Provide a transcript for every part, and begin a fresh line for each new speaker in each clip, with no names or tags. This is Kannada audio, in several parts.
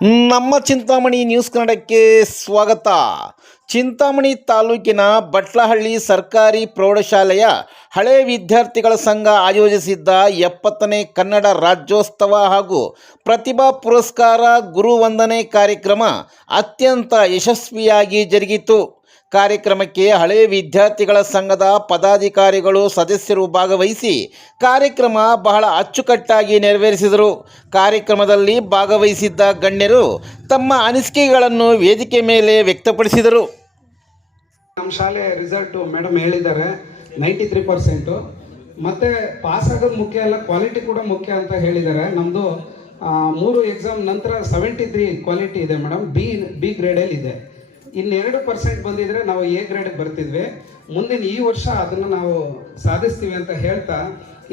ನಮ್ಮ ಚಿಂತಾಮಣಿ ನ್ಯೂಸ್ ಕನ್ನಡಕ್ಕೆ ಸ್ವಾಗತ. ಚಿಂತಾಮಣಿ ತಾಲೂಕಿನ ಬಟ್ಲಹಳ್ಳಿ ಸರ್ಕಾರಿ ಪ್ರೌಢಶಾಲೆಯ ಹಳೆ ವಿದ್ಯಾರ್ಥಿಗಳ ಸಂಘ ಆಯೋಜಿಸಿದ್ದ ಎಪ್ಪತ್ತನೇ ಕನ್ನಡ ರಾಜ್ಯೋತ್ಸವ ಹಾಗೂ ಪ್ರತಿಭಾ ಪುರಸ್ಕಾರ ಗುರುವಂದನೆ ಕಾರ್ಯಕ್ರಮ ಅತ್ಯಂತ ಯಶಸ್ವಿಯಾಗಿ ಜರುಗಿತು. ಕಾರ್ಯಕ್ರಮಕ್ಕೆ ಹಳೆ ವಿದ್ಯಾರ್ಥಿಗಳ ಸಂಘದ ಪದಾಧಿಕಾರಿಗಳು ಸದಸ್ಯರು ಭಾಗವಹಿಸಿ ಕಾರ್ಯಕ್ರಮ ಬಹಳ ಅಚ್ಚುಕಟ್ಟಾಗಿ ನೆರವೇರಿಸಿದರು. ಕಾರ್ಯಕ್ರಮದಲ್ಲಿ ಭಾಗವಹಿಸಿದ್ದ ಗಣ್ಯರು ತಮ್ಮ ಅನಿಸಿಕೆಗಳನ್ನು ವೇದಿಕೆ ಮೇಲೆ ವ್ಯಕ್ತಪಡಿಸಿದರು.
ನಮ್ಮ ಶಾಲೆ ರಿಸಲ್ಟು ಮೇಡಮ್ ಹೇಳಿದ್ದಾರೆ ನೈಂಟಿ ತ್ರೀ ಪರ್ಸೆಂಟು ಮತ್ತು ಪಾಸ್ ಆಗೋದು ಮುಖ್ಯ ಅಲ್ಲ ಕ್ವಾಲಿಟಿ ಕೂಡ ಮುಖ್ಯ ಅಂತ ಹೇಳಿದ್ದಾರೆ. ನಮ್ಮದು ಮೂರು ಎಕ್ಸಾಮ್ ನಂತರ ಸೆವೆಂಟಿ ತ್ರೀ ಕ್ವಾಲಿಟಿ ಇದೆ ಮೇಡಮ್ ಬಿ ಬಿ ಗ್ರೇಡಲ್ಲಿ ಇದೆ. ಇನ್ನೆರಡು ಪರ್ಸೆಂಟ್ ಬಂದಿದ್ರೆ ನಾವು ಎ ಗ್ರೇಡ್ ಬರ್ತಿದ್ವಿ. ಮುಂದಿನ ಈ ವರ್ಷ ಅದನ್ನು ನಾವು ಸಾಧಿಸ್ತೀವಿ ಅಂತ ಹೇಳ್ತಾ,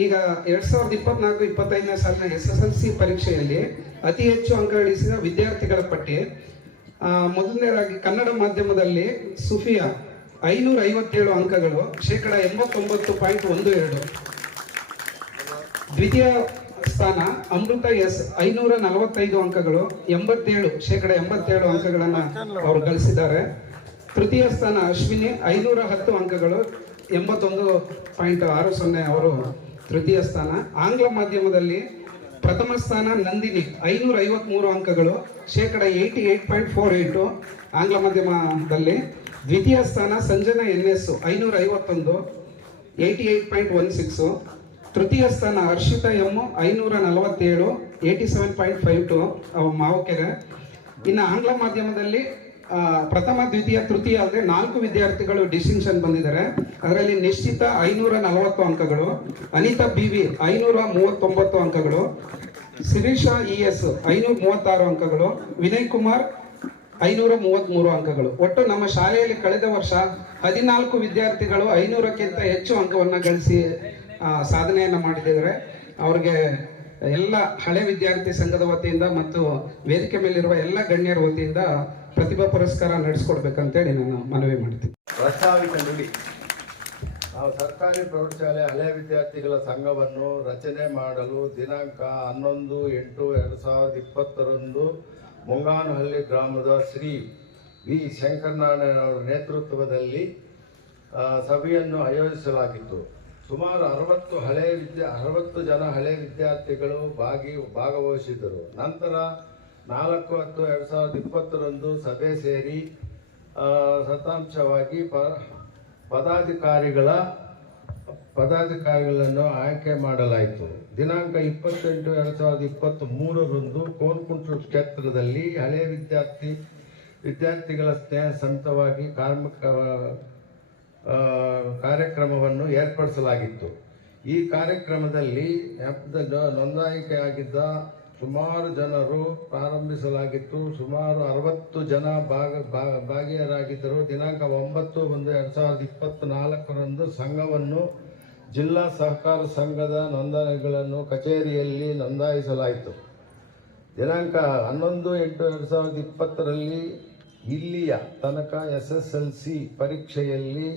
ಈಗ ಎರಡು ಸಾವಿರದ ಇಪ್ಪತ್ನಾಲ್ಕು, ಇಪ್ಪತ್ತೈದನೇ ಸಾಲಿನ ಎಸ್ ಎಸ್ ಎಲ್ ಸಿ ಪರೀಕ್ಷೆಯಲ್ಲಿ ಅತಿ ಹೆಚ್ಚು ಅಂಕ ಗಳಿಸಿದ ವಿದ್ಯಾರ್ಥಿಗಳ ಪಟ್ಟಿ. ಮೊದಲನೇದಾಗಿ ಕನ್ನಡ ಮಾಧ್ಯಮದಲ್ಲಿ ಸುಫಿಯಾ ಐನೂರ ಐವತ್ತೇಳು ಅಂಕಗಳು, ಶೇಕಡ ಎಂಬತ್ತೊಂಬತ್ತು ಪಾಯಿಂಟ್ ಒಂದು ಎರಡು. ದ್ವಿತೀಯ ಸ್ಥಾನ ಅಮೃತ ಎಸ್ ಐನೂರ ನಲವತ್ತೈದು ಅಂಕಗಳು, ಎಂಬತ್ತೇಳು, ಶೇಕಡ ಎಂಬತ್ತೇಳು ಅಂಕಗಳನ್ನು ಅವರು ಗಳಿಸಿದ್ದಾರೆ. ತೃತೀಯ ಸ್ಥಾನ ಅಶ್ವಿನಿ, ಐನೂರ ಹತ್ತು ಅಂಕಗಳು, ಎಂಬತ್ತೊಂದು ಪಾಯಿಂಟ್ ಆರು ಸೊನ್ನೆ ಅವರು ತೃತೀಯ ಸ್ಥಾನ. ಆಂಗ್ಲ ಮಾಧ್ಯಮದಲ್ಲಿ ಪ್ರಥಮ ಸ್ಥಾನ ನಂದಿನಿ, ಐನೂರ ಐವತ್ಮೂರು ಅಂಕಗಳು, ಶೇಕಡ eighty eight point four eight ಆಂಗ್ಲ ಮಾಧ್ಯಮದಲ್ಲಿ. ದ್ವಿತೀಯ ಸ್ಥಾನ ಸಂಜನಾ ಎನ್ ಎಸ್, ಐನೂರ ಐವತ್ತೊಂದು, eighty eight point one six. ತೃತೀಯ ಸ್ಥಾನ ಹರ್ಷಿತಾ ಎಂ ಐನೂರ ನಲವತ್ತೇಳು eighty seven point five two Mavakere ಇನ್ನು ಆಂಗ್ಲ ಮಾಧ್ಯಮದಲ್ಲಿ ಪ್ರಥಮ, ದ್ವಿತೀಯ, ತೃತೀಯ ಅಂದರೆ ನಾಲ್ಕು ವಿದ್ಯಾರ್ಥಿಗಳು ಡಿಸ್ಟಿಂಕ್ಷನ್ ಬಂದಿದ್ದಾರೆ. ಅದರಲ್ಲಿ ನಿಶ್ಚಿತ ಐನೂರ ನಲವತ್ತು ಅಂಕಗಳು, ಅನಿತಾ ಬಿ ವಿ ಐನೂರ ಮೂವತ್ತೊಂಬತ್ತು ಅಂಕಗಳು ಸಿರೀಶಾ ಇ ಎಸ್ ಐನೂರ ಮೂವತ್ತಾರು ಅಂಕಗಳು, ವಿನಯ್ ಕುಮಾರ್ ಐನೂರ ಮೂವತ್ತ್ಮೂರು ಅಂಕಗಳು. ಒಟ್ಟು ನಮ್ಮ ಶಾಲೆಯಲ್ಲಿ ಕಳೆದ ವರ್ಷ ಹದಿನಾಲ್ಕು ವಿದ್ಯಾರ್ಥಿಗಳು ಐನೂರಕ್ಕಿಂತ ಹೆಚ್ಚು ಅಂಕವನ್ನು ಗಳಿಸಿ ಸಾಧನೆಯನ್ನು ಮಾಡಿದ್ದಾರೆ ಅವ್ರಿಗೆ ಎಲ್ಲ ಹಳೆ ವಿದ್ಯಾರ್ಥಿ ಸಂಘದ ವತಿಯಿಂದ ಮತ್ತು ವೇದಿಕೆ ಮೇಲಿರುವ ಎಲ್ಲ ಗಣ್ಯರ ವತಿಯಿಂದ ಪ್ರತಿಭಾ ಪುರಸ್ಕಾರ ನಡೆಸ್ಕೊಡ್ಬೇಕಂತೇಳಿ ನಾನು ಮನವಿ ಮಾಡ್ತೀನಿ.
ಪ್ರಸ್ತಾವಿತ ನುಡಿ. ನಾವು ಸರ್ಕಾರಿ ಪ್ರೌಢಶಾಲೆ ಹಳೆ ವಿದ್ಯಾರ್ಥಿಗಳ ಸಂಘವನ್ನು ರಚನೆ ಮಾಡಲು ದಿನಾಂಕ ಹನ್ನೊಂದು ಎಂಟು ಎರಡು ಸಾವಿರದ ಇಪ್ಪತ್ತರಂದು ಮುಂಗಾನಹಳ್ಳಿ ಗ್ರಾಮದ ಶ್ರೀ ವಿ ಶಂಕರನಾರಾಯಣ ಅವರ ನೇತೃತ್ವದಲ್ಲಿ ಸಭೆಯನ್ನು ಆಯೋಜಿಸಲಾಗಿತ್ತು. ಸುಮಾರು ಅರವತ್ತು ಹಳೆ ವಿದ್ಯಾ, ಅರವತ್ತು ಜನ ಹಳೆ ವಿದ್ಯಾರ್ಥಿಗಳು ಭಾಗಿ ಭಾಗವಹಿಸಿದರು ನಂತರ ನಾಲ್ಕು ಹತ್ತು ಎರಡು ಸಾವಿರದ ಇಪ್ಪತ್ತರಂದು ಸಭೆ ಸೇರಿ ಸತಾಂಶವಾಗಿ ಪ, ಪದಾಧಿಕಾರಿಗಳ, ಪದಾಧಿಕಾರಿಗಳನ್ನು ಆಯ್ಕೆ ಮಾಡಲಾಯಿತು. ದಿನಾಂಕ ಇಪ್ಪತ್ತೆಂಟು ಎರಡು ಸಾವಿರದ ಇಪ್ಪತ್ತ್ ಮೂರರಂದು ಕೋನ್ಕುಂಟ್ರು ಕ್ಷೇತ್ರದಲ್ಲಿ ಹಳೆ ವಿದ್ಯಾರ್ಥಿ, ವಿದ್ಯಾರ್ಥಿಗಳ ಸ್ನೇಹ ಸಂತವಾಗಿ ಕಾರ್ಮಿಕ ಕಾರ್ಯಕ್ರಮವನ್ನು ಏರ್ಪಡಿಸಲಾಗಿತ್ತು. ಈ ಕಾರ್ಯಕ್ರಮದಲ್ಲಿ ನೋಂದಾಯಿಕೆಯಾಗಿದ್ದ ಸುಮಾರು ಜನರು ಪ್ರಾರಂಭಿಸಲಾಗಿತ್ತು. ಸುಮಾರು ಅರವತ್ತು ಜನ ಭಾಗ ಭಾಗಿಯರಾಗಿದ್ದರು. ದಿನಾಂಕ ಒಂಬತ್ತು ಒಂದು ಎರಡು ಸಾವಿರದ ಇಪ್ಪತ್ತ್ನಾಲ್ಕರಂದು ಸಂಘವನ್ನು ಜಿಲ್ಲಾ ಸಹಕಾರ ಸಂಘದ ನೋಂದಣಿಗಳನ್ನು ಕಚೇರಿಯಲ್ಲಿ ನೋಂದಾಯಿಸಲಾಯಿತು. ದಿನಾಂಕ ಹನ್ನೊಂದು ಎಂಟು ಎರಡು ಸಾವಿರದ ಇಪ್ಪತ್ತರಲ್ಲಿ ಇಲ್ಲಿಯ ತನಕ ಎಸ್ ಎಸ್ ಎಲ್ ಸಿ ಪರೀಕ್ಷೆಯಲ್ಲಿ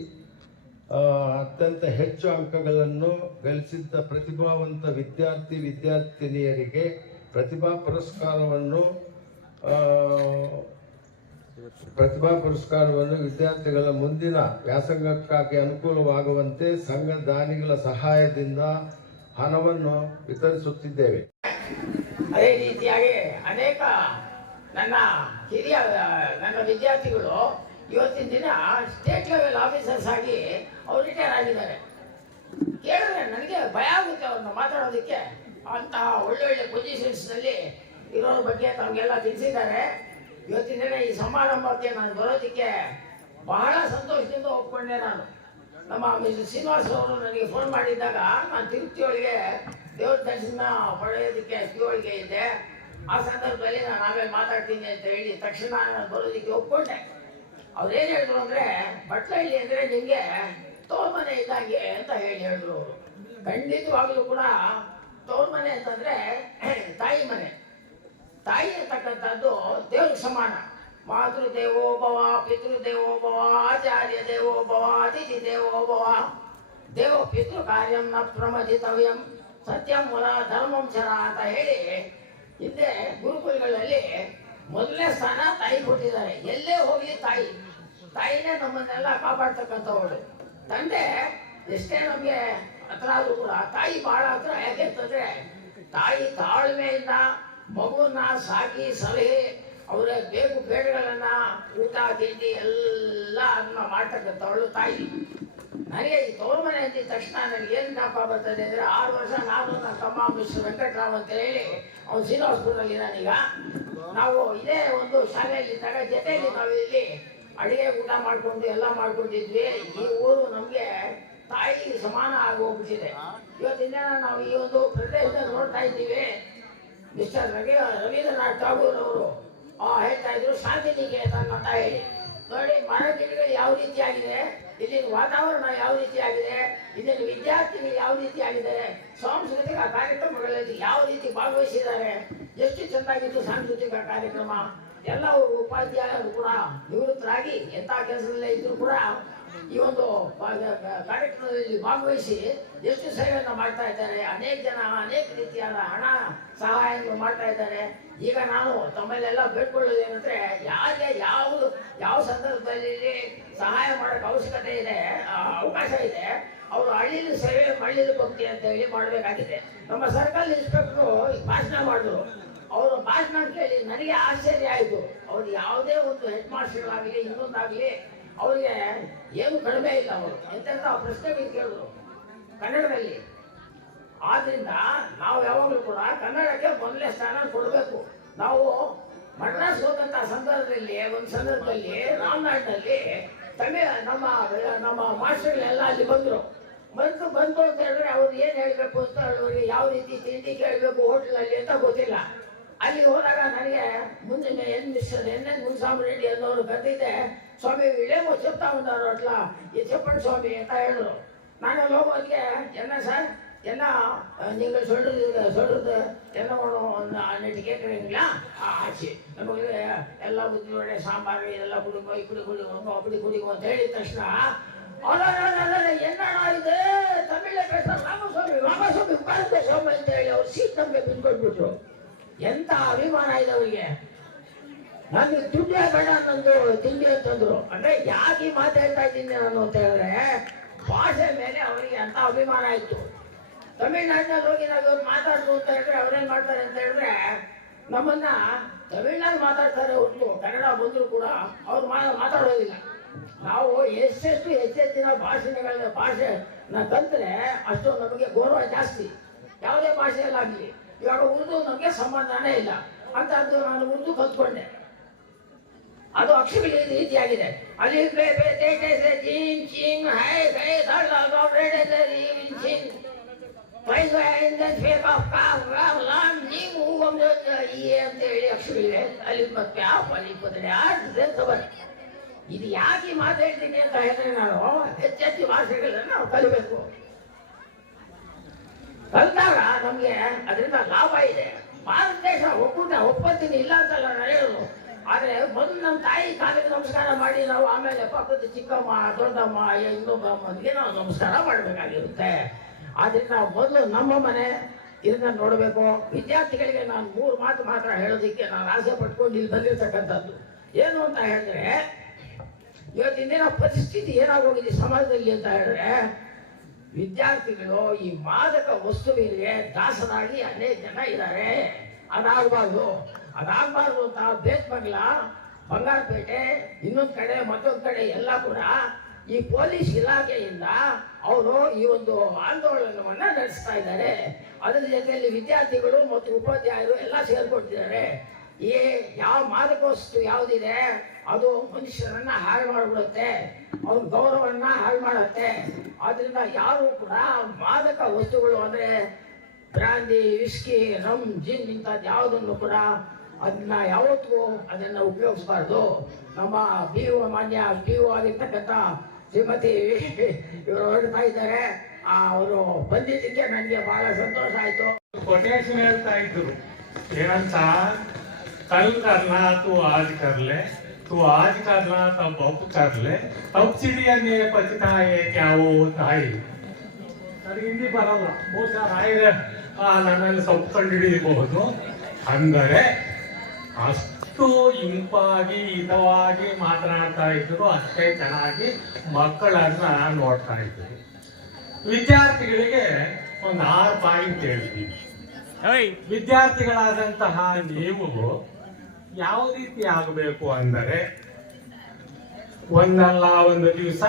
ಅತ್ಯಂತ ಹೆಚ್ಚು ಅಂಕಗಳನ್ನು ಗಳಿಸಿದ್ದ ಪ್ರತಿಭಾವಂತ ವಿದ್ಯಾರ್ಥಿ, ವಿದ್ಯಾರ್ಥಿನಿಯರಿಗೆ ಪ್ರತಿಭಾ ಪುರಸ್ಕಾರವನ್ನು ಪ್ರತಿಭಾ ಪುರಸ್ಕಾರವನ್ನು ವಿದ್ಯಾರ್ಥಿಗಳ ಮುಂದಿನ ವ್ಯಾಸಂಗಕ್ಕಾಗಿ ಅನುಕೂಲವಾಗುವಂತೆ ಸಂಘ ದಾನಿಗಳ ಸಹಾಯದಿಂದ ಹಣವನ್ನು ವಿತರಿಸುತ್ತಿದ್ದೇವೆ.
ಅದೇ ರೀತಿಯಾಗಿ ಅನೇಕ ನನ್ನ ಹಿರಿಯ, ನನ್ನ ವಿದ್ಯಾರ್ಥಿಗಳು ಇವತ್ತಿನ ದಿನ ಸ್ಟೇಟ್ ಲೆವೆಲ್ ಆಫೀಸರ್ಸ್ ಆಗಿ ಅವ್ರು ರಿಟೈರ್ ಆಗಿದ್ದಾರೆ. ಕೇಳಿದ್ರೆ ನನಗೆ ಭಯ ಆಗುತ್ತೆ ಅವ್ರನ್ನ ಮಾತಾಡೋದಕ್ಕೆ. ಅಂತಹ ಒಳ್ಳೊಳ್ಳೆ ಪೊಸಿಷನ್ಸ್ನಲ್ಲಿ ಇರೋರ ಬಗ್ಗೆ ತಮಗೆಲ್ಲ ತಿಳಿಸಿದ್ದಾರೆ. ಇವತ್ತಿನ ದಿನ ಈ ಸಮಾರಂಭಕ್ಕೆ ನಾನು ಬರೋದಕ್ಕೆ ಬಹಳ ಸಂತೋಷದಿಂದ ಒಪ್ಕೊಂಡೆ ನಾನು. ನಮ್ಮ ಮಿಸ್ಟರ್ ಶ್ರೀನಿವಾಸ್ ಅವರು ನನಗೆ ಫೋನ್ ಮಾಡಿದ್ದಾಗ, ನಾನು ತಿರುಪ್ತಿಯೊಳಗೆ ದೇವ್ರ ದರ್ಶನ ಪಡೆಯೋದಕ್ಕೆ ತಿಳುವಳಿಕೆ ಇದ್ದೆ. ಆ ಸಂದರ್ಭದಲ್ಲಿ ನಾನು ಆಮೇಲೆ ಮಾತಾಡ್ತೀನಿ ಅಂತ ಹೇಳಿ ತಕ್ಷಣ ನಾನು ಬರೋದಕ್ಕೆ ಒಪ್ಕೊಂಡೆ. ಅವ್ರೇನು ಹೇಳಿದ್ರು ಅಂದ್ರೆ ಬಟ್ಲಹಳ್ಳಿ ಅಂದರೆ ನಿಮಗೆ ತೋರ್ ಮನೆ ಇದ್ದಂಗೆ ಅಂತ ಹೇಳಿ ಹೇಳಿದ್ರು. ಅವರು ಖಂಡಿತವಾಗ್ಲೂ ಕೂಡ ತೋರ್ ಮನೆ ಅಂತಂದರೆ ತಾಯಿ ಮನೆ. ತಾಯಿ ಅಂತಕ್ಕಂಥದ್ದು ದೇವ್ರಿಗೆ ಸಮಾನ. ಮಾತೃ ದೇವೋಭವ ಪಿತೃ ದೇವೋಭವ ಆಚಾರ್ಯ ದೇವೋಭವ ಅತಿಥಿ ದೇವೋಭವ ದೇವ ಪಿತೃ ಕಾರ್ಯಂ ನ ಪ್ರಮದಿತವ್ಯಂ. ಸತ್ಯಂ ಮುಲ ಧರ್ಮಂ ಅಂತ ಹೇಳಿ ಹಿಂದೆ ಗುರುಕುಲಗಳಲ್ಲಿ ಮೊದಲನೇ ಸ್ಥಾನ ತಾಯಿ ಕೊಟ್ಟಿದ್ದಾರೆ ಎಲ್ಲೇ ಹೋಗಿ ತಾಯಿ, ತಾಯಿನೇ ನಮ್ಮನ್ನೆಲ್ಲ ಕಾಪಾಡ್ತಕ್ಕಂಥವಳು. ತಂದೆ ಎಷ್ಟೇ ನಮಗೆ ಹತ್ರ ಆದ್ರೂ ಕೂಡ ತಾಯಿ ಬಹಳ ಹತ್ರ ಯಾಕೆ ಅಂತಂದ್ರೆ, ತಾಯಿ ತಾಳ್ಮೆಯಿಂದ ಮಗುವನ್ನ ಸಾಕಿ ಸಲಹೆ, ಅವರ ಬೇಕು ಬೇಡಗಳನ್ನ ಊಟ, ತಿಂಡಿ ಎಲ್ಲ ಅದನ್ನ ಮಾಡ್ತಕ್ಕಂಥವಳು ತಾಯಿ. ನನಗೆ ಈ ತೋರ್ಮನೆ ಅಂದಿದ ತಕ್ಷಣ ನನಗೆ ಏನು ಜ್ಞಾಪಕ ಬರ್ತದೆ ಅಂದ್ರೆ, ಆರು ವರ್ಷ ನಾನು ನನ್ನ ತಮ್ಮ ಮಿಸ್ಟರ್ ವೆಂಕಟರಾವ್ ಅಂತ ಹೇಳಿ, ಅವ್ನು ಶ್ರೀನಿವಾಸಪುರದಲ್ಲಿ ಇದ್ದಾನೀಗ ನಾವು ಇದೇ ಒಂದು ಶಾಲೆಯಲ್ಲಿ ಇದ್ದಾಗ ಜೊತೆಯಲ್ಲಿ ನಾವು ಇಲ್ಲಿ ಅಡಿಗೆ ಊಟ ಮಾಡ್ಕೊಂಡು ಎಲ್ಲ ಮಾಡ್ಕೊಂಡಿದ್ವಿ. ಈ ಊರು ನಮಗೆ ತಾಯಿ ಸಮಾನ ಆಗೋಗ್ಬಿಟ್ಟಿದೆ. ಇವತ್ತಿನ ನಾವು ಈ ಒಂದು ಪ್ರದೇಶದ ನೋಡ್ತಾ ಇದ್ದೀವಿ. ಮಿಸ್ಟರ್ ರವಿ, ರವೀಂದ್ರನಾಥ್ ಠಾಗೂರ್ ಅವರು ಹೇಳ್ತಾ ಇದ್ರು ಶಾಂತಿ ನಿಕೇತನ್ ಅಂತ ಹೇಳಿ. ನೋಡಿ ಮರ ಗಿಡಗಳು ಯಾವ ರೀತಿ ಇಲ್ಲಿನ ವಾತಾವರಣ ಯಾವ ರೀತಿ ಆಗಿದೆ? ಇಲ್ಲಿನ ವಿದ್ಯಾರ್ಥಿಗಳು ಯಾವ ರೀತಿ ಆಗಿದೆ ಸಾಂಸ್ಕೃತಿಕ ಕಾರ್ಯಕ್ರಮಗಳಲ್ಲಿ ಯಾವ ರೀತಿ ಭಾಗವಹಿಸಿದ್ದಾರೆ? ಎಷ್ಟು ಚೆನ್ನಾಗಿತ್ತು ಸಾಂಸ್ಕೃತಿಕ ಕಾರ್ಯಕ್ರಮ? ಎಲ್ಲ ಉಪಾಧ್ಯಾಯರು ಕೂಡ ನಿವೃತ್ತರಾಗಿ ಎಂಥ ಕೆಲಸದಲ್ಲೇ ಇದ್ದರೂ ಕೂಡ ಈ ಒಂದು ಕಾರ್ಯಕ್ರಮದಲ್ಲಿ ಭಾಗವಹಿಸಿ ಎಷ್ಟು ಸೇವೆಯನ್ನು ಮಾಡ್ತಾ ಇದ್ದಾರೆ, ಅನೇಕ ಜನ, ಅನೇಕ ರೀತಿಯಾದ ಹಣ ಸಹಾಯವನ್ನು ಮಾಡ್ತಾ ಇದ್ದಾರೆ. ಈಗ ನಾನು ತಮ್ಮಲ್ಲೆಲ್ಲ ಬೇಡ್ಕೊಳ್ಳೋದು ಏನಂದ್ರೆ ಯಾರಿಗೆ ಯಾವುದು, ಯಾವ ಸಂದರ್ಭದಲ್ಲಿ ಸಹಾಯ ಮಾಡೋಕೆ ಅವಶ್ಯಕತೆ ಇದೆ ಅವಕಾಶ ಇದೆ, ಅವರು ಹಳ್ಳಿಲಿ ಸೇವೆ ಹಳ್ಳಿಲಿ ಭಕ್ತಿ ಅಂತ ಹೇಳಿ ಮಾಡಬೇಕಾಗಿದೆ. ನಮ್ಮ ಸರ್ಕಲ್ ಇನ್ಸ್ಪೆಕ್ಟ್ರು ಭಾಷಣ ಮಾಡಿದ್ರು. ಅವರು ಭಾಷಣ ಕೇಳಿ ನನಗೆ ಆಶ್ಚರ್ಯ ಆಯಿತು. ಅವ್ರು ಯಾವುದೇ ಒಂದು ಹೆಡ್ ಮಾಸ್ಟರ್ಗಳಾಗಲಿ ಇನ್ನೊಂದಾಗಲಿ ಅವರಿಗೆ ಏನು ಕಡಿಮೆ ಇಲ್ಲ ಅವರು. ಎಂತೆಂಥ ಪ್ರಶ್ನೆ ಕೇಳಿದ್ರು. ಕನ್ನಡದಲ್ಲಿ. ಆದ್ರಿಂದ ನಾವು ಯಾವಾಗಲೂ ಕೂಡ ಕನ್ನಡಕ್ಕೆ ಮೊದಲನೇ ಸ್ಥಾನ ಕೊಡಬೇಕು. ನಾವು ಮಡ್ರಾಸ್ ಹೋದಂತ ಸಂದರ್ಭದಲ್ಲಿ, ಒಂದು ಸಂದರ್ಭದಲ್ಲಿ ರಾಮನಾಡಿನಲ್ಲಿ ತಮಿಳ್ ನಮ್ಮ ನಮ್ಮ ಮಾಸ್ಟರ್ಗಳೆಲ್ಲ ಅಲ್ಲಿ ಬಂದರು. ಬಂದು ಬಂದು ಅಂತ ಹೇಳಿದ್ರೆ ಅವ್ರು ಏನು ಹೇಳಬೇಕು ಅಂತ ಅವ್ರಿಗೆ ಯಾವ ರೀತಿ ತಿಂಡಿ ಕೇಳಬೇಕು, ಹೋಟ್ಲಲ್ಲಿ ಅಂತ ಗೊತ್ತಿಲ್ಲ. ಅಲ್ಲಿ ಹೋದಾಗ ನನಗೆ ಮುಂದೆ N mister N N Munsamareddy ಅನ್ನೋರು ಬಂದಿದ್ದೆ. ಸ್ವಾಮಿ ವಿಳೇಮೋ చెప్తా ఉన్నారు అట్లా ఇది చెప్పండి స్వామి ಅಂತ ಹೇಳಿದ್ರು ನಾನು ಅಲ್ಲಿ ಹೋಗೋದಕ್ಕೆ என்ன சார் என்ன அஹ், நீங்கள் சொல்றது சொல்றது என்ன பண்ணும் அன்னைக்கு கேட்குறீங்களா ஆச்சு நமக்கு ಎಲ್ಲ ಬುದ್ಧಿವಡೆ ಸಾಂಬಾರು ಇದೆಲ್ಲ ಕುಡಿಕೋ இப்படி குடிக்கணும் அப்படி குடிக்கணும் ಅಂತ ಹೇಳಿದ ತಕ್ಷಣ என்னடா இது ತಮಿಳ பேசுற ರಾಮಸ್ವಾಮಿ ರಾಮಸ್ವಾಮಿ ಉಪಾಧ್ಯ ಸ್ವಾಮಿ ಅಂತ ಹೇಳಿ ಅವ್ರು ಸೀಟ್ ನಮಗೆ ಬಿಟ್ಕೊಟ್ಬಿಟ್ರು ಎಂತ ಅಭಿಮಾನ ಇದೆ ಅವರಿಗೆ ನನಗೆ ದುಡ್ಡೇ ಬೇಡ ನಂದು ತಿಂಡಿ ಅಂತಂದ್ರು ಅಂದ್ರೆ. ಯಾಕೆ ಈ ಮಾತಾಡ್ತಾ ಇದ್ದೀನಿ ನಾನು ಅಂತ ಹೇಳಿದ್ರೆ, ಭಾಷೆ ಮೇಲೆ ಅವರಿಗೆ ಅಂತ ಅಭಿಮಾನ ಇತ್ತು. ತಮಿಳ್ನಾಡಿನಲ್ಲಿ ಹೋಗಿ ನಾವು ಮಾತಾಡ್ದು ಅಂತ ಹೇಳಿದ್ರೆ ಅವ್ರೇನ್ ಮಾಡ್ತಾರೆ ಅಂತ ಹೇಳಿದ್ರೆ, ನಮ್ಮನ್ನ ತಮಿಳ್ನಾಡು ಮಾತಾಡ್ತಾರೆ ಹೊರತು ಕನ್ನಡ ಬಂದ್ರು ಕೂಡ ಅವ್ರು ಮಾತಾಡೋದಿಲ್ಲ. ನಾವು ಎಷ್ಟೆಷ್ಟು ಹೆಚ್ಚೆಚ್ಚಿನ ಭಾಷೆಗಳ ಭಾಷೆ ಕಲ್ತ್ರೆ ಅಷ್ಟು ನಮಗೆ ಗೌರವ ಜಾಸ್ತಿ. ಯಾವುದೇ ಭಾಷೆಯಲ್ಲಾಗಲಿ. ಇವಾಗ ಉರ್ದು ನಮಗೆ ಸಂಬಂಧನೇ ಇಲ್ಲ. ಅಂತದ್ದು ನಾನು ಉರ್ದು ಕಲ್ತ್ಕೊಂಡೆ. ಅದು ಅಕ್ಷಿಬಿಲಿ ರೀತಿಯಾಗಿದೆ. ಅಲ್ಲಿ ಜೀನ್ ಹೈ ರಾಮ್ ಲಾಮ್ ಈ ಅಂತ ಅಕ್ಷರಗಳಿವೆ ಅಲ್ಲಿ ಮತ್ತೆ ಅಲ್ಲಿ ತಬರ್ ಇದು ಯಾಕೆ ಮಾತಾಡ್ತೀನಿ ಅಂತ ಹೇಳಿದ್ರೆ ನಾನು ಹೆಚ್ಚೆಚ್ಚು ಭಾಷೆಗಳನ್ನು ನಾವು ಕಲಿಬೇಕು. ಕಲಿತಾಗ ನಮಗೆ ಅದರಿಂದ ಲಾಭ ಇದೆ. ಭಾರತ ದೇಶ ಒಕ್ಕೂಟ ಒಪ್ಪತ್ತಿನ ಇಲ್ಲ ಅಂತಲ್ಲ ನಾನು ಹೇಳೋದು. ಆದ್ರೆ ಬಂದು ನಮ್ಮ ತಾಯಿ ಕಾಲಿಗೆ ನಮಸ್ಕಾರ ಮಾಡಿ, ನಾವು ಆಮೇಲೆ ಪಕ್ಕದ ಚಿಕ್ಕಮ್ಮ, ದೊಡ್ಡಮ್ಮ ಇನ್ನೊಬ್ಬ ಅಮ್ಮನಿಗೆ ನಾವು ನಮಸ್ಕಾರ ಮಾಡಬೇಕಾಗಿರುತ್ತೆ. ನಾವು ಮೊದಲು ನಮ್ಮ ಮನೆ ಇದನ್ನ ನೋಡಬೇಕು. ವಿದ್ಯಾರ್ಥಿಗಳಿಗೆ ನಾನು ಮೂರು ಮಾತು ಮಾತ್ರ ಹೇಳೋದಕ್ಕೆ ನಾನು ಆಸೆ ಪಟ್ಕೊಂಡು ಇಲ್ಲಿ ಬಂದಿರತಕ್ಕಂಥದ್ದು. ಏನು ಅಂತ ಹೇಳಿದ್ರೆ, ಇವತ್ತಿನ ದಿನ ಪರಿಸ್ಥಿತಿ ಏನಾಗೋಗಿದೆ ಸಮಾಜದಲ್ಲಿ ಅಂತ ಹೇಳಿದ್ರೆ, ವಿದ್ಯಾರ್ಥಿಗಳು ಈ ಮಾದಕ ವಸ್ತುವಿಗೆ ದಾಸರಾಗಿ ಅನೇಕ ಜನ ಇದ್ದಾರೆ. ಅದಾಗಬಾರ್ದು. ಅದಾಗಬಾರ್ದು ಅಂತ ಬೇಸ್ಮಂಗ್ಲ ಬಂಗಾರಪೇಟೆ, ಇನ್ನೊಂದು ಕಡೆ, ಮತ್ತೊಂದು ಕಡೆ ಎಲ್ಲ ಕೂಡ ಈ ಪೊಲೀಸ್ ಇಲಾಖೆಯಿಂದ ಅವರು ಈ ಒಂದು ಆಂದೋಲನವನ್ನ ನಡೆಸ್ತಾ ಇದ್ದಾರೆ. ಅದರ ಜೊತೆಯಲ್ಲಿ ವಿದ್ಯಾರ್ಥಿಗಳು ಮತ್ತು ಉಪಾಧ್ಯಾಯರು ಎಲ್ಲ ಸೇರ್ಕೊಡ್ತಿದ್ದಾರೆ ಈ ಯಾವ ಮಾದಕ ವಸ್ತು ಯಾವುದಿದೆ, ಅದು ಮನುಷ್ಯರನ್ನ ಹಾಳು ಮಾಡಿಬಿಡುತ್ತೆ, ಅವ್ರ ಗೌರವನ್ನ ಹಾಳು ಮಾಡುತ್ತೆ. ಆದ್ರಿಂದ ಯಾರು ಕೂಡ ಮಾದಕ ವಸ್ತುಗಳು ಅಂದ್ರೆ ಬ್ರಾಂದಿ ವಿಸ್ಕಿ ರಮ್ ಜಿನ್ ಇಂಥದ್ದು ಯಾವುದನ್ನು ಕೂಡ ಅದನ್ನ ಯಾವತ್ತೂ ಅದನ್ನು ಉಪಯೋಗಿಸ್ಬಾರ್ದು. ನಮ್ಮ ಬಿ ಮಾನ್ಯ ಬಿ ಆಗಿರ್ತಕ್ಕಂಥ ಶ್ರೀಮತಿ ಇವರು ಹೊರಡ್ತಾ ಇದ್ದಾರೆ. ಅವರು ಬಂದಿದ್ದಕ್ಕೆ ನನಗೆ ಬಹಳ ಸಂತೋಷ ಆಯಿತು.
ಕೊಟೇಶನ್ ಹೇಳ್ತಾ ಇದ್ರು. ಏನಂತ? ತಲ್ ಕರ್ನ ತೂ ಆಜ್ ಕರ್ಲೆ, ತೂ ಆಜ್ ಕರ್ನ ತಬ್ ಅಪ್ ಕರ್ಲೆ ತಬ್ ಸಿಡಿಯನ್ನೇ ಪಚಿತಾಯೇ ಕ್ಯಾವು ತಾಯಿ. ನನಗೆ ಹಿಂದಿ ಬರಲ್ಲ. ಬಹುಶಃ ರಾಯರ ನನ್ನಲ್ಲಿ ಸೊಪ್ಪು ಕಂಡು ಹಿಡಿಯಬಹುದು. ಅಂದರೆ ಅಷ್ಟು ಇಂಪಾಗಿ ಹಿತವಾಗಿ ಮಾತನಾಡ್ತಾ ಇದ್ರು ಅಷ್ಟೇ ಚೆನ್ನಾಗಿ ಮಕ್ಕಳನ್ನ ನೋಡ್ತಾ ಇದ್ರು ವಿದ್ಯಾರ್ಥಿಗಳಿಗೆ ಒಂದು ಆರು ಪಾಯಿಂಟ್ ಹೇಳ್ತೀವಿ ವಿದ್ಯಾರ್ಥಿಗಳಾದಂತಹ ನೀವು ಯಾವ ರೀತಿ ಆಗಬೇಕು ಅಂದರೆ ಒಂದಲ್ಲ ಒಂದು ದಿವಸ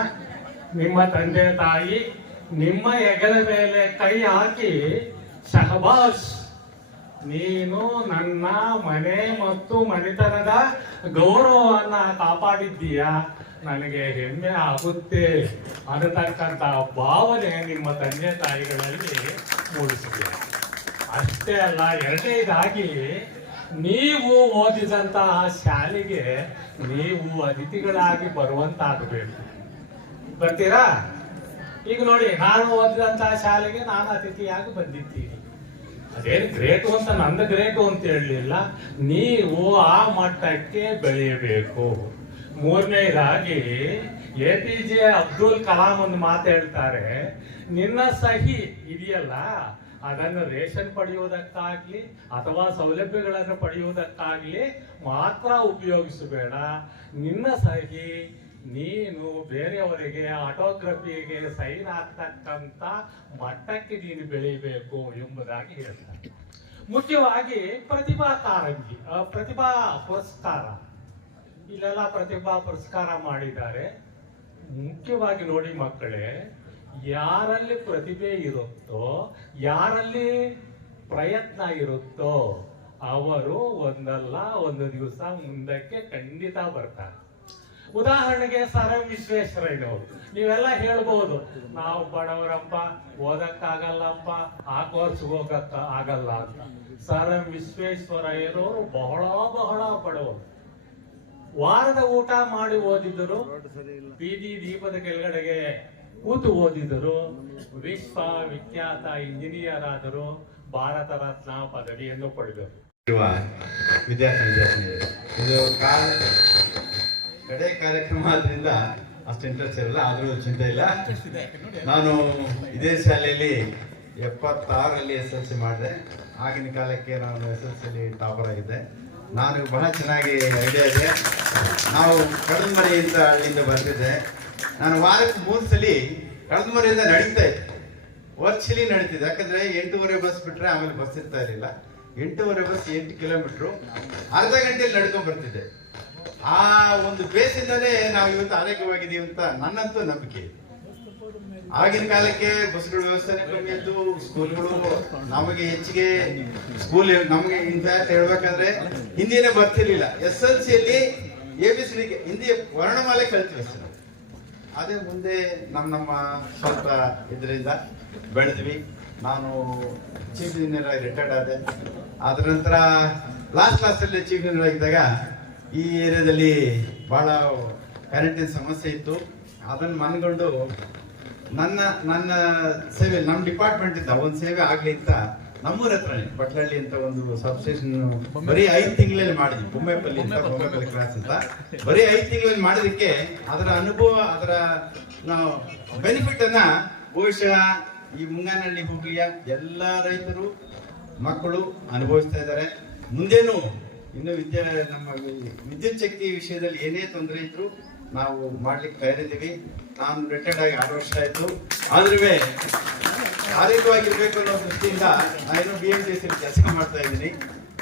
ನಿಮ್ಮ ತಂದೆ ತಾಯಿ ನಿಮ್ಮ ಹೆಗಲ ಮೇಲೆ ಕೈ ಹಾಕಿ ಶಹಬಾಷ್ ನೀನು ನನ್ನ ಮನೆ ಮತ್ತು ಮನೆತನದ ಗೌರವವನ್ನ ಕಾಪಾಡಿದ್ದೀಯ? ನನಗೆ ಹೆಮ್ಮೆ ಆಗುತ್ತೆ. ಅನ್ನತಕ್ಕಂಥ ಭಾವನೆ ನಿಮ್ಮ ತಂದೆ ತಾಯಿಗಳಲ್ಲಿ ಮೂಡಿಸಿದೆ. ಅಷ್ಟೇ ಅಲ್ಲ, ಎರಡನೇದಾಗಿ ನೀವು ಓದಿದಂತಹ ಶಾಲೆಗೆ ನೀವು ಅತಿಥಿಗಳಾಗಿ ಬರುವಂತಾಗಬೇಕು. ಬರ್ತೀರಾ? ಈಗ ನೋಡಿ, ನಾನು ಓದಿದಂತಹ ಶಾಲೆಗೆ ನಾನು ಅತಿಥಿಯಾಗಿ ಬಂದಿದ್ದೀನಿ. ಅದೇನು ಗ್ರೇಟು ಅಂತ ನಂದು ಗ್ರೇಟು ಅಂತ ಹೇಳಲಿಲ್ಲ. ನೀವು ಆ ಮಟ್ಟಕ್ಕೆ ಬೆಳೆಯಬೇಕು. ಮೂರನೇದಾಗಿ A P J Abdul Kalam ಒಂದು ಮಾತು ಹೇಳ್ತಾರೆ. ನಿನ್ನ ಸಹಿ ಇದೆಯಲ್ಲ, ಅದನ್ನು ರೇಷನ್ ಪಡೆಯುವುದಕ್ಕಾಗ್ಲಿ ಅಥವಾ ಸೌಲಭ್ಯಗಳನ್ನು ಪಡೆಯುವುದಕ್ಕಾಗ್ಲಿ ಮಾತ್ರ ಉಪಯೋಗಿಸಬೇಡ. ನಿನ್ನ ಸಹಿ ನೀನು ಬೇರೆಯವರಿಗೆ ಆಟೋಗ್ರಫಿಗೆ ಸೈನ್ ಆಗ್ತಕ್ಕಂಥ ಮಟ್ಟಕ್ಕೆ ನೀನು ಬೆಳಿಬೇಕು ಎಂಬುದಾಗಿ ಹೇಳ್ತಾರೆ. ಮುಖ್ಯವಾಗಿ ಪ್ರತಿಭಾ ಕಾರಂಜಿ ಪ್ರತಿಭಾ ಪುರಸ್ಕಾರ. ಇಲ್ಲೆಲ್ಲ ಪ್ರತಿಭಾ ಪುರಸ್ಕಾರ ಮಾಡಿದ್ದಾರೆ. ಮುಖ್ಯವಾಗಿ ನೋಡಿ ಮಕ್ಕಳೇ, ಯಾರಲ್ಲಿ ಪ್ರತಿಭೆ ಇರುತ್ತೋ, ಯಾರಲ್ಲಿ ಪ್ರಯತ್ನ ಇರುತ್ತೋ, ಅವರು ಒಂದಲ್ಲ ಒಂದು ದಿವಸ ಮುಂದಕ್ಕೆ ಖಂಡಿತ ಬರ್ತಾರೆ. ಉದಾಹರಣೆಗೆ ಸರ ವಿಶ್ವೇಶ್ವರಯ್ಯನವರು. ನೀವೆಲ್ಲ ಹೇಳ್ಬಹುದು ನಾವು ಬಡವರಪ್ಪ, ಓದಕ್ಕಾಗಲ್ಲಪ್ಪ, ಆ ಕೋರ್ಸ್ ಹೋಗಕ್ಕ ಆಗಲ್ಲ ಅಂತ. ಸರ ವಿಶ್ವೇಶ್ವರಯ್ಯನವರು ಬಹಳ ಬಹಳ ಬಡವರು. ವಾರದ ಊಟ ಮಾಡಿ ಓದಿದ್ದರು, ಬೀದಿ ದೀಪದ ಕೆಳಗಡೆಗೆ ಕೂತು ಓದಿದರು ವಿಶ್ವ ವಿಖ್ಯಾತ ಇಂಜಿನಿಯರ್ ಆದರು ಭಾರತ ರತ್ನ ಪದವಿಯನ್ನು ಪಡೆದರು.
ವಿದ್ಯಾರ್ಥಿ ವಿದ್ಯಾರ್ಥಿ ಇದು ಕಡೆ ಕಾರ್ಯಕ್ರಮ ಆದ್ರಿಂದ ಅಷ್ಟು ಇಂಟ್ರೆಸ್ಟ್ ಇರಲ್ಲ ಆದ್ರೂ ಚಿಂತೆ ಇಲ್ಲ. ನಾನು ಇದೇ ಶಾಲೆಯಲ್ಲಿ ಎಪ್ಪತ್ತಾರರಲ್ಲಿ ಎಸ್ ಎಲ್ ಸಿ ಮಾಡಿದೆ. ಆಗಿನ ಕಾಲಕ್ಕೆ ನಾನು ಎಸ್ ಎಲ್ ಸಿಲಿ ಟಾಪರ್ ಆಗಿದ್ದೆ. ನಾನು ಬಹಳ ಚೆನ್ನಾಗಿ ಐಡಿಯಾ ಇದೆ. ನಾವು ಕಡಲ್ಮರಿ ಅಂತ ಹಳ್ಳಿಯಿಂದ ಬರ್ತಿದ್ದೆ. ನಾನು ವಾರಕ್ಕೆ ಮೂರು ಸಲ ಕಡಲ್ಮರಿಯಿಂದ ನಡೀತಾ ಇದ್ದೆ ವರ್ಷಲಿ ನಡೀತಿದ್ದೆ ಯಾಕಂದ್ರೆ ಎಂಟೂವರೆ ಬಸ್ ಬಿಟ್ರೆ ಆಮೇಲೆ ಬಸ್ ಇರ್ತಾ ಇರಲಿಲ್ಲ. ಎಂಟೂವರೆ ಬಸ್ ಎಂಟು ಕಿಲೋಮೀಟ್ರು ಅರ್ಧ ಗಂಟೆಯಲ್ಲಿ ನಡ್ಕೊಂಡು ಬರ್ತಿದ್ದೆ. ಆ ಒಂದು ಬೇಸಿಂದಲೇ ನಾವು ಇವತ್ತು ಆರೋಗ್ಯವಾಗಿದ್ದೀವಿ ಅಂತ ನನ್ನಂತೂ ನಂಬಿಕೆ ಇದೆ. ಆಗಿನ ಕಾಲಕ್ಕೆ ಬಸ್ಗಳ ವ್ಯವಸ್ಥೆನೇ ಕಮ್ಮಿ ಇತ್ತು, ಸ್ಕೂಲ್ಗಳು ನಮಗೆ ಹೆಚ್ಚಿಗೆ ಸ್ಕೂಲ್ ನಮಗೆ ಇನ್ಫ್ಯಾಕ್ಟ್ ಹೇಳ್ಬೇಕಂದ್ರೆ ಹಿಂದಿನೇ ಬರ್ತಿರ್ಲಿಲ್ಲ ಎಸ್ ಎಲ್ ಸಿಯಲ್ಲಿ ಎ ಬಿ ಸಿ ಹಿಂದಿ ವರ್ಣಮಾಲೆ ಕಲ್ತೀವಿ ಸರ್. ಅದೇ ಮುಂದೆ ನಮ್ಮ ನಮ್ಮ ಸ್ವಲ್ಪ ಇದರಿಂದ ಬೆಳೆದ್ವಿ ನಾನು ಚೀಫ್ ಇಂಜಿನಿಯರ್ ಆಗಿ ರಿಟೈರ್ಡ್ ಆದೆ ಅದ ನಂತರ ಲಾಸ್ಟ್ ಕ್ಲಾಸಲ್ಲಿ ಚೀಫ್ ಇಂಜಿನಿಯರ್ ಆಗಿದ್ದಾಗ ಈ ಏರಿಯಾದಲ್ಲಿ ಭಾಳ ಕರೆಂಟಿನ ಸಮಸ್ಯೆ ಇತ್ತು. ಅದನ್ನು ಮನಗೊಂಡು ನನ್ನ ನನ್ನ ಸೇವೆ ನಮ್ಮ ಡಿಪಾರ್ಟ್ಮೆಂಟ್ ಇಂದ ಒಂದು ಸೇವೆ ಆಗಲಿ ಅಂತ ನಮ್ಮೂರ ಹತ್ರನೇ ಬಟ್ಲಹಳ್ಳಿ ಅಂತ ಒಂದು ಸಬ್ಸ್ಟೇಷನ್ ಬರೀ ಐದು ತಿಂಗಳಲ್ಲಿ ಮಾಡಿದ್ವಿ. ಬೊಂಬೆಪಲ್ಲಿ ಅಂತ ಬೊಂಬೆಪಲ್ಲಿ ಕ್ಲಾಸ್ ಅಂತ. ಬರೀ ಐದು ತಿಂಗಳಲ್ಲಿ ಮಾಡೋದಕ್ಕೆ ಅದರ ಅನುಭವ ಅದರ ನಾವು ಬೆನಿಫಿಟ್ ಅನ್ನ ಬಹುಶಃ ಈ ಮುಂಗಾನಹಳ್ಳಿ ಹುಬ್ಳಿಯ ಎಲ್ಲ ರೈತರು ಮಕ್ಕಳು ಅನುಭವಿಸ್ತಾ ಇದ್ದಾರೆ. ಮುಂದೇನು ಇನ್ನು ವಿದ್ಯಾ, ನಮ್ಮ ವಿದ್ಯುತ್ ಶಕ್ತಿ ವಿಷಯದಲ್ಲಿ ಏನೇ ತೊಂದರೆ ಇದ್ರು ನಾವು ಮಾಡ್ಲಿಕ್ಕೆ ತಯಾರಿದ್ದೀವಿ. ನಾನು ರಿಟೈರ್ಡ್ ಆಗಿ ಆರು ವರ್ಷ ಆಯ್ತು. ಆದ್ರೂ ಆರೋಗ್ಯವಾಗಿರ್ಬೇಕು ಅನ್ನೋ ದೃಷ್ಟಿಯಿಂದ ನಾನು ಬಿ ಎಂ ಸಿ ಕೆಲಸ ಮಾಡ್ತಾ ಇದ್ದೀನಿ.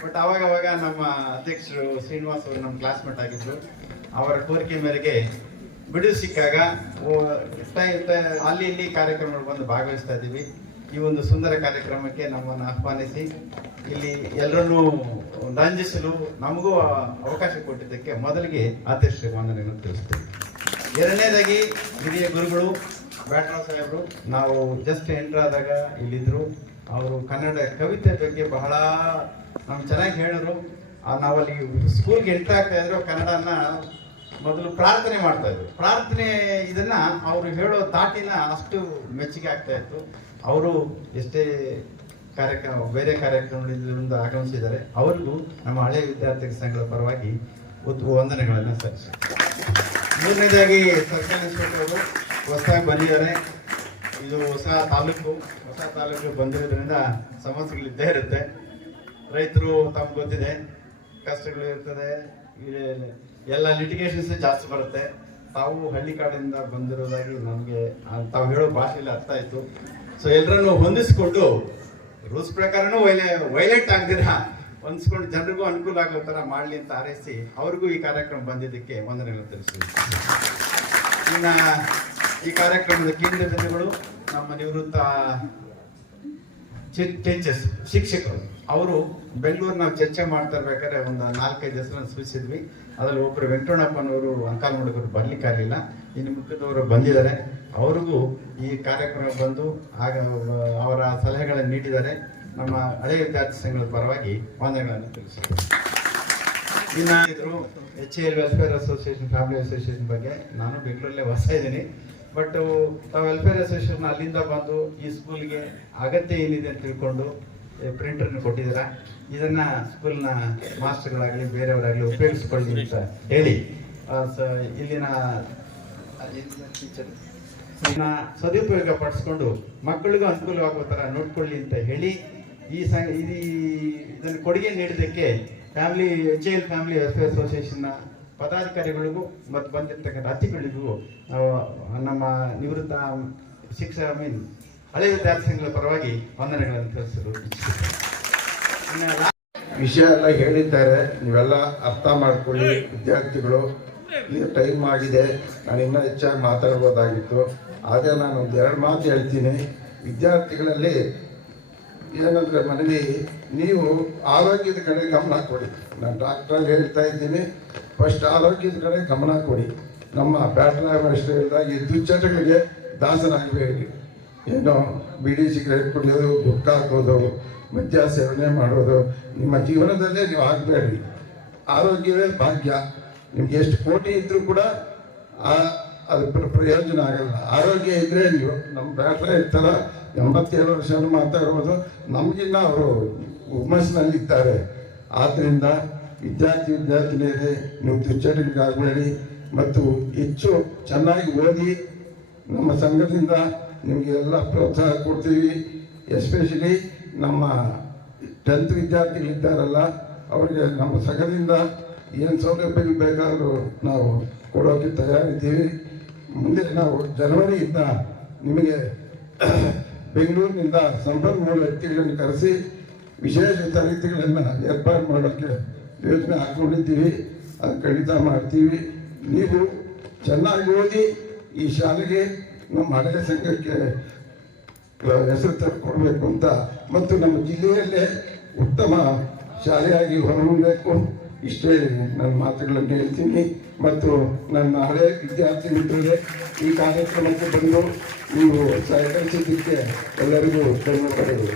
ಬಟ್ ಅವಾಗ ಅವಾಗ ನಮ್ಮ ಅಧ್ಯಕ್ಷರು ಶ್ರೀನಿವಾಸ್ ಅವರು ನಮ್ಮ ಕ್ಲಾಸ್ಮೇಟ್ ಆಗಿದ್ರು. ಅವರ ಕೋರಿಕೆ ಮೇರೆಗೆ ಬಿಡುವು ಸಿಕ್ಕಾಗ ಅಲ್ಲಿ ಇಲ್ಲಿ ಕಾರ್ಯಕ್ರಮಗಳು ಬಂದು ಭಾಗವಹಿಸ್ತಾ ಇದ್ದೀವಿ. ಈ ಒಂದು ಸುಂದರ ಕಾರ್ಯಕ್ರಮಕ್ಕೆ ನಮ್ಮನ್ನು ಆಹ್ವಾನಿಸಿ, ಇಲ್ಲಿ ಎಲ್ಲರನ್ನೂ ರಂಜಿಸಲು ನಮಗೂ ಅವಕಾಶ ಕೊಟ್ಟಿದ್ದಕ್ಕೆ ಮೊದಲಿಗೆ ಆದರ್ಶ ವಂದನೆಗಳನ್ನು ತಿಳಿಸ್ತೇವೆ ಎರಡನೇದಾಗಿ ಹಿರಿಯ ಗುರುಗಳು, ಬ್ಯಾಟ್ರಾವ್ ಸಾಹೇಬರು, ನಾವು ಜಸ್ಟ್ ಎಂಟರ್ ಆದಾಗ ಇಲ್ಲಿದ್ರು. ಅವರು ಕನ್ನಡ ಕವಿತೆ ಬಗ್ಗೆ ಬಹಳ ನಮ್ಗೆ ಚೆನ್ನಾಗಿ ಹೇಳಿದ್ರು. ನಾವಲ್ಲಿ ಸ್ಕೂಲ್ಗೆ ಎಂಟರ್ ಆಗ್ತಾ ಇದ್ರು, ಕನ್ನಡನ ಮೊದಲು ಪ್ರಾರ್ಥನೆ ಮಾಡ್ತಾ ಇದ್ರು. ಪ್ರಾರ್ಥನೆ ಇದನ್ನ ಅವರು ಹೇಳೋ ತಾಟಿನ ಅಷ್ಟು ಮೆಚ್ಚುಗೆ ಆಗ್ತಾ ಇತ್ತು. ಅವರು ಎಷ್ಟೇ ಕಾರ್ಯಕ್ರಮ, ಬೇರೆ ಕಾರ್ಯಕ್ರಮಗಳಿಂದ ಆಗಮಿಸಿದ್ದಾರೆ ಅವರಿಗೂ ನಮ್ಮ ಹಳೆಯ ವಿದ್ಯಾರ್ಥಿ ಸಂಘದ ಪರವಾಗಿ ವಂದನೆಗಳನ್ನು ಸಲ್ಲಿಸಿ. ಮೂರನೇದಾಗಿ ಸರ್ಕಾರಿ ಅವರು ಹೊಸದಾಗಿ ಬಂದಿದ್ದಾರೆ. ಇದು ಹೊಸ ತಾಲೂಕು ಹೊಸ ತಾಲೂಕು ಬಂದಿರೋದ್ರಿಂದ ಸಮಸ್ಯೆಗಳಿದ್ದೇ ಇರುತ್ತೆ. ರೈತರು ತಮ್ಗೆ ಗೊತ್ತಿದೆ, ಕಷ್ಟಗಳು ಇರ್ತದೆ ಎಲ್ಲ ಲಿಟಿಗೇಷನ್ಸ್ ಜಾಸ್ತಿ ಬರುತ್ತೆ. ತಾವು ಹಳ್ಳಿ ಕಾಡಿಂದ ಬಂದಿರೋದಾಗಿ ನಮಗೆ, ತಾವು ಹೇಳೋ ಭಾಷೆಯಲ್ಲಿ ಅರ್ಥ ಆಯ್ತು. ಸೊ ಎಲ್ಲರನ್ನು ಹೊಂದಿಸ್ಕೊಂಡು ರೂಲ್ಸ್ ಪ್ರಕಾರನೂ ವೈಲೆ, ವೈಲೇಟ್ ಆಗದಿರ ಹೊಂದಿಸ್ಕೊಂಡು ಜನರಿಗೂ ಅನುಕೂಲ ಆಗೋ ಥರ ಮಾಡಲಿ ಅಂತ ಹಾರೈಸಿ ಅವ್ರಿಗೂ ಈ ಕಾರ್ಯಕ್ರಮ ಬಂದಿದ್ದಕ್ಕೆ ವಂದನೆಗಳು ತಿಳಿಸಿ ಇನ್ನು ಈ ಕಾರ್ಯಕ್ರಮದ ಕೇಂದ್ರ ಜನಗಳು ನಮ್ಮ ನಿವೃತ್ತ ಟೀಚರ್ಸ್, ಶಿಕ್ಷಕರು. ಅವರು ಬೆಂಗಳೂರು ನಾವು ಚರ್ಚೆ ಮಾಡ್ತಾ ಇರ್ಬೇಕಾದ್ರೆ ಒಂದು ನಾಲ್ಕೈದು ಹೆಸರನ್ನು ಸೂಚಿಸಿದ್ವಿ. ಅದರಲ್ಲಿ ಒಬ್ಬರು ವೆಂಕಟಣ್ಣಪ್ಪನವರು ಅಂಕಾಲ್ ಹುಡುಗರು ಬರಲಿಕ್ಕಾಗಲಿಲ್ಲ ಇನ್ನು ಮುಖ್ಯದವರು ಬಂದಿದ್ದಾರೆ. ಅವ್ರಿಗೂ ಈ ಕಾರ್ಯಕ್ರಮ ಬಂದು ಆಗ ಅವರ ಸಲಹೆಗಳನ್ನು ನೀಡಿದರೆ ನಮ್ಮ ಹಳೆಯ ವಿದ್ಯಾರ್ಥಿ ಸಂಘದ ಪರವಾಗಿ ವಂದನೆಗಳನ್ನು ತಿಳಿಸಿದ್ದಾರೆ ಇನ್ನು H L welfare association family association ಬಗ್ಗೆ ನಾನು ಬೆಂಗಳೂರಲ್ಲೇ ವಾಸ ಇದ್ದೀನಿ. ಬಟ್ ತಾವು ವೆಲ್ಫೇರ್ ಅಸೋಸಿಯೇಷನ್ ಅಲ್ಲಿಂದ ಬಂದು ಈ ಸ್ಕೂಲ್ಗೆ ಅಗತ್ಯ ಏನಿದೆ ಅಂತ ತಿಳ್ಕೊಂಡು ಪ್ರಿಂಟರ್ನ ಕೊಟ್ಟಿದ್ದೀರಾ? ಇದನ್ನ ಸ್ಕೂಲ್ನ ಮಾಸ್ಟರ್ಗಳಾಗಲಿ, ಬೇರೆಯವರಾಗಲಿ ಉಪಯೋಗಿಸ್ಕೊಳ್ಳಿ ಅಂತ ಹೇಳಿ. ಇಲ್ಲಿನ ಟೀಚರ್ ಸದುಪಯೋಗ ಪಡಿಸ್ಕೊಂಡು ಮಕ್ಕಳಿಗೂ ಅನುಕೂಲವಾಗುವ ಥರ ನೋಡ್ಕೊಳ್ಳಿ ಅಂತ ಹೇಳಿ ಈ ಸ, ಈ ಇದನ್ನು ಕೊಡುಗೆ ನೀಡಿದ್ದಕ್ಕೆ family, H L family welfare ಅಸೋಸಿಯೇಷನ್ನ ಪದಾಧಿಕಾರಿಗಳಿಗೂ ಮತ್ತು ಬಂದಿರತಕ್ಕಂಥ ಅತಿಥಿಗಳಿಗೂ ನಾವು ನಮ್ಮ ನಿವೃತ್ತ ಶಿಕ್ಷಕ ಮೀನ್ ಹಳೆಯ ವಿದ್ಯಾರ್ಥಿಗಳ ಪರವಾಗಿ ವಂದನೆಗಳನ್ನು ತಿಳಿಸಲು
ವಿಷಯ ಎಲ್ಲ ಹೇಳಿದ್ದಾರೆ. ನೀವೆಲ್ಲ ಅರ್ಥ ಮಾಡ್ಕೊಳ್ಳಿ. ವಿದ್ಯಾರ್ಥಿಗಳು ಈಗ ಟೈಮ್ ಆಗಿದೆ. ನಾನು ಇನ್ನೂ ಹೆಚ್ಚಾಗಿ ಮಾತಾಡ್ಬೋದಾಗಿತ್ತು. ಆದರೆ ನಾನು ಒಂದು ಎರಡು ಮಾತು ಹೇಳ್ತೀನಿ. ವಿದ್ಯಾರ್ಥಿಗಳಲ್ಲಿ ಏನಂದ್ರೆ ಮನವಿ ನೀವು ಆರೋಗ್ಯದ ಕಡೆ ಗಮನ ಕೊಡಿ. ನಾನು ಡಾಕ್ಟ್ರಲ್ಲಿ ಹೇಳ್ತಾ ಇದ್ದೀನಿ ಫಸ್ಟ್ ಆರೋಗ್ಯದ ಕಡೆ ಗಮನ ಕೊಡಿ. ನಮ್ಮ ಬ್ಯಾಟ್ರ ಹೇಳಿದಾಗ ಈ ದುಶ್ಚಟಗಳಿಗೆ ದಾಸನಾಗಬೇಡಿ. ಏನೋ ಬಿಡಿ ಸಿಗರೇಟ್ ಕುಡಿಯೋದು, ಗುಟ್ಕಾ ಹಾಕೋದು, ಮದ್ಯ ಸೇವನೆ ಮಾಡೋದು, ನಿಮ್ಮ ಜೀವನದಲ್ಲೇ ನೀವು ಆಗಬೇಡಿ. ಆರೋಗ್ಯವೇ ಭಾಗ್ಯ. ನಿಮ್ಗೆ ಎಷ್ಟು ಕೋಟಿ ಇದ್ರೂ ಕೂಡ ಆ ಅದು ಪ್ರ- ಪ್ರಯೋಜನ ಆಗಲ್ಲ. ಆರೋಗ್ಯ ಇದ್ರೆ ನೀವು ನಮ್ಮ ಬ್ಯಾಟ್ರ ಇರ್ತಾರ, ಎಂಬತ್ತೇಳು ವರ್ಷ ಮಾತಾಡ್ಬೋದು ನಮಗಿನ್ನ ಅವರು ಹುಮ್ಮಸ್ಸಿನಲ್ಲಿದ್ದಾರೆ ಆದ್ದರಿಂದ ವಿದ್ಯಾರ್ಥಿ ವಿದ್ಯಾರ್ಥಿನಿಯರೇ, ನೀವು ದುಶ್ಚಟಗಳಿಗೆ ಆಗಬೇಡಿ ಮತ್ತು ಹೆಚ್ಚು ಚೆನ್ನಾಗಿ ಓದಿ ನಮ್ಮ ಸಂಘದಿಂದ ನಿಮಗೆ ಎಲ್ಲ ಪ್ರೋತ್ಸಾಹ ಕೊಡ್ತೀವಿ. ಎಸ್ಪೆಷಲಿ ನಮ್ಮ ಟೆಂತ್ ವಿದ್ಯಾರ್ಥಿಗಳಿದ್ದಾರಲ್ಲ, ಅವರಿಗೆ ನಮ್ಮ ಸಂಘದಿಂದ ಏನು ಸೌಲಭ್ಯಗಳು ಬೇಕಾದರೂ ನಾವು ಕೊಡೋಕ್ಕೆ ತಯಾರಿದ್ದೀವಿ. ಮುಂದೆ ನಾವು ಜನವರಿಯಿಂದ ನಿಮಗೆ ಬೆಂಗಳೂರಿನಿಂದ ಸಂಪನ್ಮೂಲ ವ್ಯಕ್ತಿಗಳನ್ನು ಕರೆಸಿ ವಿಶೇಷ ತರಗತಿಗಳನ್ನು ಏರ್ಪಾಡು ಮಾಡೋಕ್ಕೆ ಯೋಜನೆ ಹಾಕ್ಕೊಂಡಿದ್ದೀವಿ. ಅದು ಖಂಡಿತ ಮಾಡ್ತೀವಿ. ನೀವು ಚೆನ್ನಾಗಿ ಓದಿ ಈ ಶಾಲೆಗೆ ನಮ್ಮ ಹಳೆಯ ಸಂಘಕ್ಕೆ ಹೆಸರು ಕೊಡಬೇಕು ಅಂತ ಮತ್ತು ನಮ್ಮ ಜಿಲ್ಲೆಯಲ್ಲೇ ಉತ್ತಮ ಶಾಲೆಯಾಗಿ ಹೊರಹೊಮ್ಮಬೇಕು ಇಷ್ಟೇ ನನ್ನ ಮಾತುಗಳನ್ನು ಹೇಳ್ತೀನಿ. ಮತ್ತು ನನ್ನ ಹಳೆಯ ವಿದ್ಯಾರ್ಥಿ ಮಿತ್ರರೇ ಈ ಕಾರ್ಯಕ್ರಮಕ್ಕೆ ಬಂದು ನೀವು ಸಹಕರಿಸಿದ್ದಕ್ಕೆ ಎಲ್ಲರಿಗೂ ಧನ್ಯವಾದಗಳು.